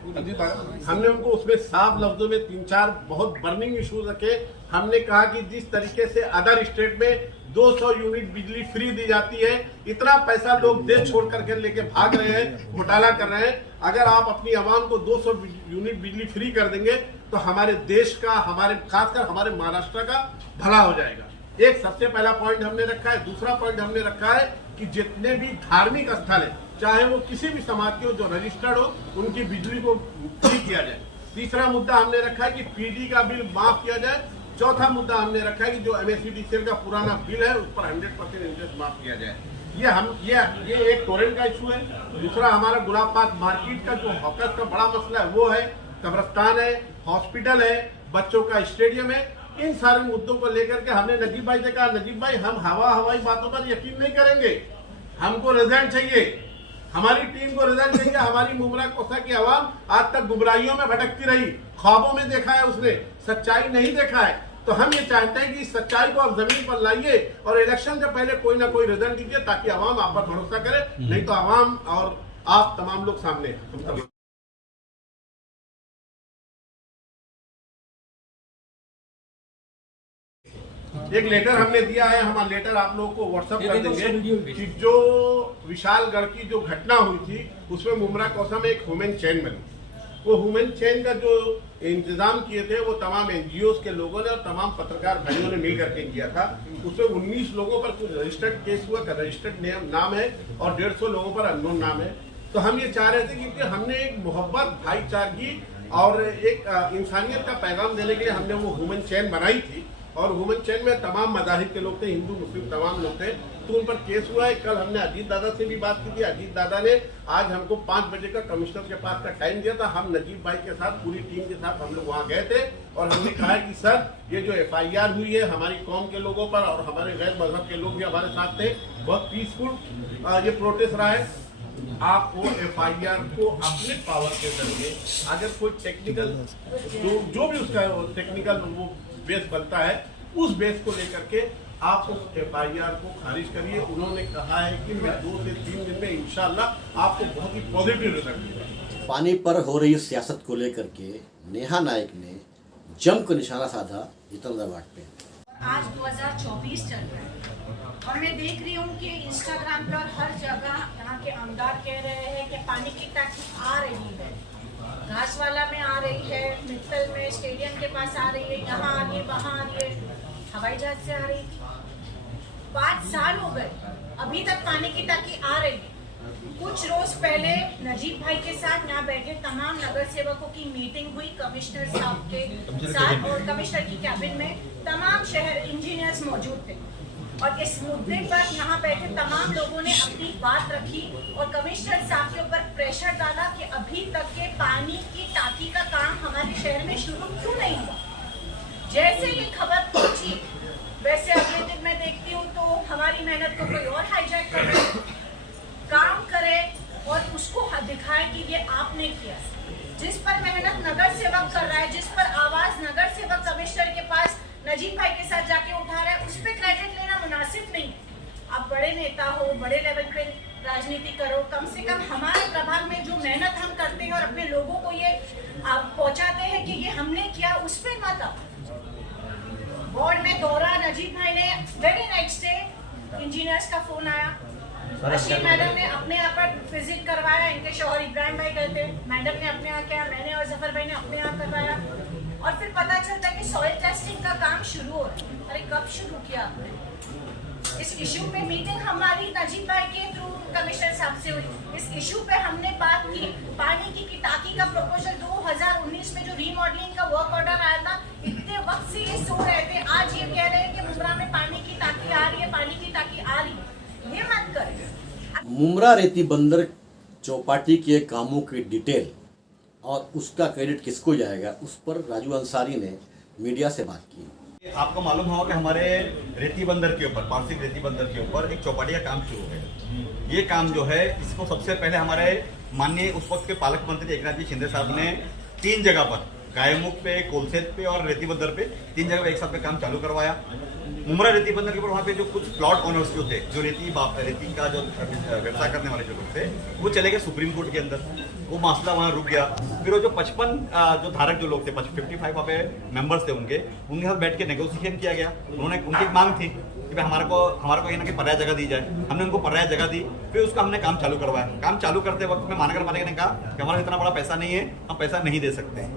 हमने उनको उसमें साफ लफ्जों में 3-4 बहुत बर्निंग इशूज रखे। हमने कहा कि जिस तरीके से अदर स्टेट में 200 यूनिट बिजली फ्री दी जाती है, इतना पैसा लोग देश छोड़ करके लेके भाग रहे हैं, घोटाला कर रहे हैं। अगर आप अपनी आवाम को 200 यूनिट बिजली फ्री कर देंगे तो हमारे देश का, हमारे खासकर हमारे महाराष्ट्र का भला हो जाएगा। एक सबसे पहला पॉइंट हमने रखा है। दूसरा पॉइंट हमने रखा है कि जितने भी धार्मिक स्थल है, चाहे वो किसी भी समाज के हो जो रजिस्टर्ड हो, उनकी बिजली को फ्री किया जाए। तीसरा मुद्दा हमने रखा है कि पीडी का बिल माफ किया जाए। चौथा मुद्दा हमने रखा है कि जो MSEDCL का पुराना बिल है उस पर 100% इंटरेस्ट माफ किया जाए। ये एक टोरेंट का इशू है। दूसरा हमारा गुलाब पार्क मार्केट का जो हॉकर्स का बड़ा मसला है वो है, कब्रिस्तान है, हॉस्पिटल है, बच्चों का स्टेडियम है। इन सारे मुद्दों को लेकर के हमने नजीब भाई से कहा, नजीब भाई हम हवाई बातों पर यकीन नहीं करेंगे, हमको रिजल्ट चाहिए, हमारी टीम को रिजल्ट चाहिए। हमारी मुमरा कोसा की आवाम आज तक गुमराहियों में भटकती रही, ख्वाबों में देखा है उसने, सच्चाई नहीं देखा है। तो हम ये चाहते हैं कि इस सच्चाई को आप जमीन पर लाइए और इलेक्शन से पहले कोई ना कोई रिजल्ट दीजिए ताकि आवाम आप पर भरोसा करे। नहीं तो आवाम और आप तमाम लोग सामने हैं। एक लेटर हमने दिया है, हमारा लेटर आप लोगों को व्हाट्सएप कर देंगे कि जो विशालगढ़ की जो घटना हुई थी उसमें मुमरा कोसा में एक ह्यूमन चेन बनी। वो ह्यूमन चेन का जो इंतजाम किए थे वो तमाम NGOs के लोगों ने और तमाम पत्रकार भाइयों ने मिल करके किया था। उसमें 19 लोगों पर कुछ रजिस्टर्ड केस हुआ, रजिस्टर्ड नाम है, और 150 लोगों पर अननोन नाम है। तो हम ये चाह रहे थे कि हमने एक मोहब्बत, भाईचारगी और एक इंसानियत का पैगाम देने के लिए हमने वो ह्यूमन चेन बनाई थी। और ह्यूमन चेन में तमाम मज़ाहिब के लोग थे, हिंदू मुस्लिम तमाम लोग थे। तो उन पर केस हुआ है। कल हमने अजीत दादा से भी बात की थी। अजीत दादा ने आज हमको 5 बजे का कमिश्नर के पास का टाइम दिया था। हम नजीब भाई के साथ, पूरी टीम के साथ हम लोग वहाँ गए थे और हमने कहा कि सर, ये जो FIR हुई है हमारी कौम के लोगों पर और हमारे गैर मजहब के लोग भी हमारे साथ थे, बहुत पीसफुल ये प्रोटेस्ट रहा है। आप वो FIR को अपने पावर के जरिए, अगर कोई टेक्निकल जो भी उसका टेक्निकल वो बेस बनता है, उस बेस को लेकर के आप उस FIR को खारिज करिए। उन्होंने कहा है कि मैं 2 से 3 दिन में इंशाल्लाह आपको बहुत ही पॉजिटिव रिजल्ट दूंगा। पानी पर हो रही सियासत को लेकर के नेहा नायक ने जमकर निशाना साधा जितेंद्र अवार्ड पे। आज 2024 चल रहा है और मैं देख रही हूँ कि इंस्टाग्राम पर हर जगह यहाँ के आमदार कह रहे हैं कि पानी की टंकी आ रही है, घासवाला में आ रही है, मित्तल में स्टेडियम के पास आ रही है, यहाँ आ रही है, वहाँ आ रही है, हवाई जहाज से आ रही थी। 5 साल हो गए, अभी तक पानी की टंकी आ रही है। कुछ रोज पहले नजीब भाई के साथ यहाँ बैठे तमाम नगर सेवकों की मीटिंग हुई कमिश्नर साहब के साथ और कमिश्नर की कैबिन में तमाम शहर इंजीनियर्स मौजूद थे और इस मुद्दे पर यहाँ बैठे तमाम लोगों ने अपनी बात रखी और कमिश्नर साहब के ऊपर प्रेशर डाला कि अभी तक के पानी की टांकी का काम हमारे शहर में शुरू क्यों नहीं हुआ। जैसे ये खबर पहुंची वैसे अगले दिन मैं देखती हूँ तो हमारी मेहनत को कोई और हाईजैक कर रहा है, काम करे और उसको दिखाए कि ये आपने किया। जिस पर मेहनत नगर सेवक कर रहा है, जिस पर आवाज नगर सेवक कमिश्नर के पास नजीब भाई के साथ जाके उठा रहा है, उस पर क्रेडिट लेना मुनासिब नहीं। आप बड़े नेता हो, बड़े लेवल पे राजनीति करो, कम से कम हमारे प्रभाग में जो मेहनत हम करते हैं और अपने लोगों को ये आप पहुंचाते हैं कि ये हमने किया, उस पर मत आप। वार्ड में दौरा नजीब भाई ने वेरी नेक्स्ट डे इंजीनियर्स का फोन आया, अशीम मैडम ने अपने यहाँ पर विजिट करवाया, इनके शौहर इब्राहिम भाई गए थे, मैडम ने अपने यहाँ किया, मैंने और जफर भाई ने अपने यहाँ करवाया और फिर पता चलता है कि सॉइल टेस्टिंग का काम शुरू हो रहा है। अरे कब शुरू किया आपने? इस इशू पे मीटिंग हमारी नजीब भाई के थ्रू कमिश्नर साहब से हुई। इस इशू पे हमने बात की, पानी की टांकी का प्रपोजल 2019 में जो रीमॉडलिंग का वर्क ऑर्डर आया था, इतने वक्त से ये सो रहे थे, आज ये कह रहे हैं कि मुंब्रा में पानी की टांकी आ रही है, पानी की टांकी आ रही है। ये मत करें। मुंब्रा रेती बंदर चौपाटी के कामों की डिटेल और उसका क्रेडिट किसको जाएगा, उस पर राजू अंसारी ने मीडिया से बात की। आपको मालूम होगा कि हमारे रेती बंदर के ऊपर, पारसिक रेती बंदर के ऊपर एक चौपाटी का काम शुरू है। ये काम जो है, इसको सबसे पहले हमारे माननीय उस वक्त के पालक मंत्री एकनाथ जी शिंदे साहब ने 3 जगह पर, गायमुख पे, कोलसेत पे और रेती बंदर पे, 3 जगह पे एक साथ में काम चालू करवाया। मुंब्रा रेती बंदर के ऊपर वहाँ पे जो कुछ प्लॉट ओनर्स जो थे, जो रेती का जो व्यवसाय करने वाले जो लोग थे, वो चले गए सुप्रीम कोर्ट के अंदर। वो मसला वहाँ रुक गया। फिर वो जो 55 जो धारक जो लोग थे, 55 वहाँ पे मेंबर्स थे उनके साथ बैठ के नेगोशिएशन किया गया। उन्होंने, उनकी एक मांग थी कि भाई हमारे को ये ना कि पर्याय जगह दी जाए। हमने उनको पर्याय जगह दी, फिर उसका हमने काम चालू करवाया। काम चालू करते वक्त में महानगर पालिका ने कहा कि हमारा इतना बड़ा पैसा नहीं है, हम पैसा नहीं दे सकते।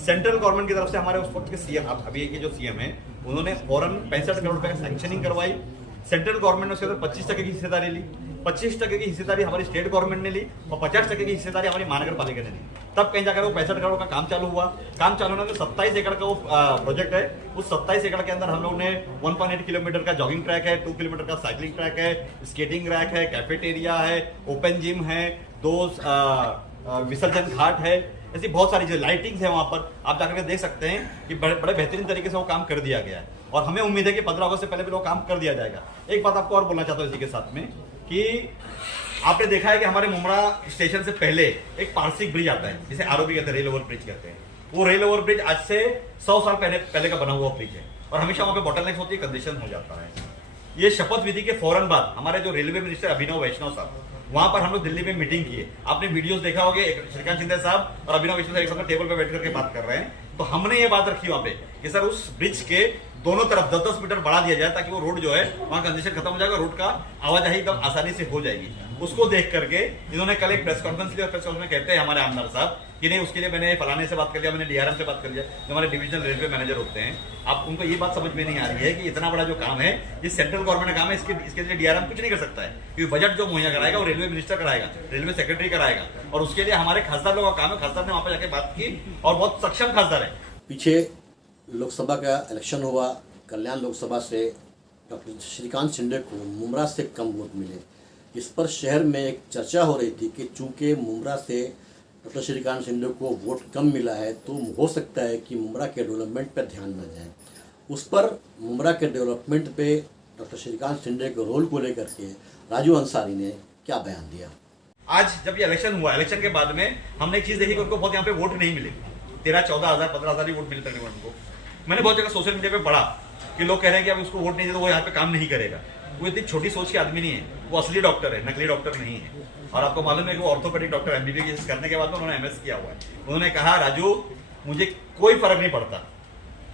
सेंट्रल गवर्नमेंट की तरफ से हमारे उस वक्त के सीएम, अभी के जो सीएम है, उन्होंने फौरन 65 करोड़ रुपए की सैंक्शनिंग करवाई। सेंट्रल गवर्नमेंट ने उसके अंदर 25% की हिस्सेदारी ली, 25% की हिस्सेदारी हमारी स्टेट गवर्नमेंट ने ली और 50% की हिस्सेदारी हमारी महानगर पालिका ने ली। तब कहीं जाकर वो 65 करोड़ का काम चालू हुआ। काम चालू होने में 27 एकड़ का वो प्रोजेक्ट है। उस 27 एकड़ के अंदर हम लोग ने 1.8 किलोमीटर का जॉगिंग ट्रैक है, 2 किलोमीटर का साइकिलिंग ट्रैक है, स्केटिंग रैक है, कैफेटेरिया है, ओपन जिम है, 2 विसर्जन घाट है, ऐसी बहुत सारी जो लाइटिंग्स है वहां पर आप जाकर देख सकते हैं कि बड़े बेहतरीन तरीके से वो काम कर दिया गया है और हमें उम्मीद है कि 15 अगस्त से पहले भी वो काम कर दिया जाएगा। एक बात आपको और बोलना चाहता हूँ इसी के साथ में कि आपने देखा है कि हमारे मुंब्रा स्टेशन से पहले एक पारसिक ब्रिज आता है, जिसे आरओबी कहते हैं, रेल ओवर ब्रिज कहते हैं। वो रेल ओवर ब्रिज आज से 100 साल पहले का बना हुआ ब्रिज है और हमेशा वहां पे बॉटलनेक होती है, कंजेशन हो जाता है। ये शपथ विधि के फौरन बाद हमारे जो रेलवे मिनिस्टर अभिनव वैष्णव साहब, वहां पर हम लोग दिल्ली में मीटिंग किए। आपने वीडियोस देखा होगा, श्रीकांत शिंदे साहब और अभिनव वैष्णव एक साथ टेबल पे बैठ करके बात कर रहे हैं। तो हमने ये बात रखी वहां पे कि सर उस ब्रिज के दोनों तरफ 10-10 मीटर बढ़ा दिया जाए ताकि वो रोड जो है वहां कंजेशन खत्म हो जाएगा, रोड का आवाजाही एकदम आसानी से हो जाएगी। उसको देख करके इन्होंने कल एक प्रेस कॉन्फ्रेंस ली और प्रेस कॉन्फ्रेंस में कहते हैं हमारे आमदार साहब कि नहीं, उसके लिए मैंने फलाने से बात कर लिया, मैंने डीआरएम से बात कर लिया, जो हमारे डिविजनल रेलवे मैनेजर होते हैं। आप उनको ये बात समझ में नहीं आ रही है कि इतना बड़ा जो काम है, ये सेंट्रल गवर्नमेंट का काम है, इसके लिए डीआरएम कुछ नहीं कर सकता है, क्योंकि बजट जो मुहैया कराएगा वो रेलवे मिनिस्टर कराएगा, रेलवे सेक्रेटरी कराएगा और उसके लिए हमारे खासदार लोगों का काम है। खासदार ने वहां पर जाकर बात की और बहुत सक्षम खासदार है। पीछे लोकसभा का इलेक्शन हुआ, कल्याण लोकसभा से डॉक्टर श्रीकांत शिंदे को मुंब्रा से कम वोट मिले। इस पर शहर में एक चर्चा हो रही थी कि चूंकि मुंब्रा से डॉक्टर श्रीकांत शिंदे को वोट कम मिला है तो हो सकता है कि मुंब्रा के डेवलपमेंट पर ध्यान न जाए। उस पर मुंब्रा के डेवलपमेंट पे डॉक्टर श्रीकांत शिंदे के रोल को लेकर के राजू अंसारी ने क्या बयान दिया। आज जब ये इलेक्शन हुआ, इलेक्शन के बाद में हमने एक चीज देखी कि उनको बहुत यहाँ पे वोट नहीं मिले, 13-14 हज़ार 15 हज़ार ही वोट मिले तकरीबन उनको। मैंने बहुत जगह सोशल मीडिया पे पढ़ा कि लोग कह रहे हैं कि अब उसको वोट नहीं दे तो वो यहाँ पे काम नहीं करेगा। वो इतनी छोटी सोच के आदमी नहीं है, वो असली डॉक्टर है, नकली डॉक्टर नहीं है। और आपको मालूम है कि वो ऑर्थोपेडिक डॉक्टर एमबीबीएस करने के बाद में उन्होंने एमएस किया हुआ है। उन्होंने कहा राजू मुझे कोई फर्क नहीं पड़ता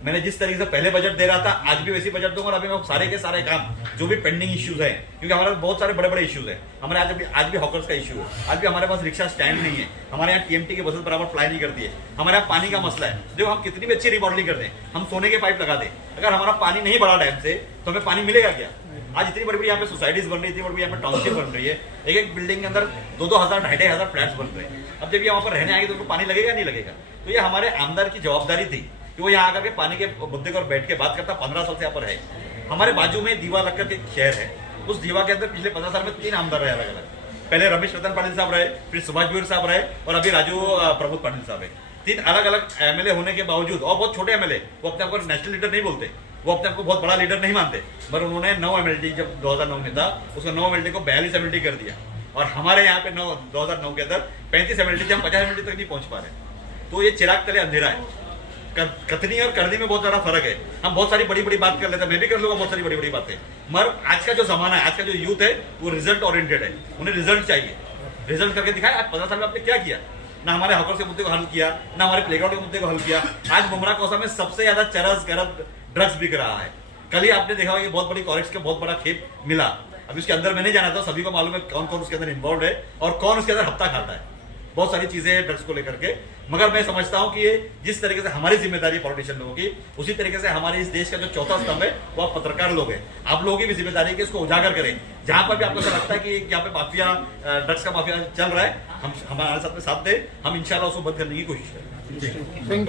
मैंने जिस तरीके से पहले बजट दे रहा था आज भी वैसी बजट दूंगा और अभी मैं सारे के सारे काम जो भी पेंडिंग इश्यूज हैं, क्योंकि हमारे पास बहुत सारे बड़े बड़े इश्यूज हैं। हमारे आज भी हॉकर्स का इश्यू है, आज भी हमारे पास रिक्शा स्टैंड नहीं है, हमारे यहाँ टीएमटी की बसेस बराबर फ्लाई नहीं करती है, हमारे यहाँ पानी का मसला है। देखो हम कितनी भी अच्छी रिमॉडलिंग कर दें, हम सोने के पाइप लगा दें, अगर हमारा पानी नहीं बढ़ा टाइम से तो हमें पानी मिलेगा क्या? आज इतनी बड़ी बड़ी यहाँ पे सोसाइटीज बन रही है, इतनी बड़ी यहाँ पे टाउनशिप बन रही है, एक एक बिल्डिंग के अंदर 2-2 हजार 2,500 फ्लैट्स बन रहे हैं। अब जब ये वहां पर रहने आएंगे तो उनको पानी लगेगा नहीं लगेगा? तो ये हमारे आमदार की जवाबदारी थी कि वो यहाँ आकर के पानी के मुद्दे पर बैठ के बात करता। 15 साल से यहाँ पर है। हमारे बाजू में दीवा लगकर के शहर है, उस दीवा के अंदर पिछले 15 साल में 3 आमदार रहे अलग अलग। पहले रमेश रतन पाटिल साहब रहे, फिर सुभाष भुईर साहब रहे और अभी राजू प्रमोद पाटिल साहब है। 3 अलग अलग एमएलए होने के बावजूद, और बहुत छोटे एमएलए, वो अपने आपको नेशनल लीडर नहीं बोलते, वो अपने आपको बहुत बड़ा लीडर नहीं मानते, पर उन्होंने 9 एमएलडी जब 2009 में था उसको 9 एमएलडी को 42 एमएलडी कर दिया। और हमारे यहाँ पे 2009 के अंदर 35 एमएलडी थे, हम 50 एमएलडी तक नहीं पहुंच पा रहे। तो ये चिराग तले अंधेरा है। कथनी और करनी में बहुत ज्यादा फर्क है। हम बहुत सारी बड़ी बड़ी बात कर लेते हैं, मैं भी कर लूंगा बहुत सारी बड़ी बड़ी बातें, मगर आज का जो जमाना है, आज का जो यूथ है वो रिजल्ट ओरिएंटेड है। उन्हें रिजल्ट चाहिए, रिजल्ट करके दिखाए। आज 15 साल में आपने क्या किया? ना हमारे हॉकर के मुद्दे को हल किया, ना हमारे प्लेग्राउंड के मुद्दे को हल किया। आज मुमरा कोसा में सबसे ज्यादा चरस गरब ड्रग्स बिक रहा है। कल ही आपने देखा कि बहुत बड़ी कॉलेज का बहुत बड़ा खेप मिला। अभी उसके अंदर मैं नहीं जाना था, सभी को मालूम है कौन कौन उसके अंदर इन्वॉल्व है और कौन उसके अंदर हफ्ता खाता है। बहुत सारी चीजें हैं ड्रग्स को लेकर के, मगर मैं समझता हूं कि ये जिस तरीके से हमारी जिम्मेदारी पॉलिटिशियन लोगों की, उसी तरीके से हमारे इस देश का जो चौथा स्तंभ है वो आप पत्रकार लोग हैं। आप लोगों की भी जिम्मेदारी है कि इसको उजागर करें। जहां पर भी आपको ऐसा लगता है कि यहाँ पे माफिया, ड्रग्स का माफिया चल रहा है, हम हमारे साथ में साथ दें, हम इंशाल्लाह उसको बंद करने की कोशिश करें।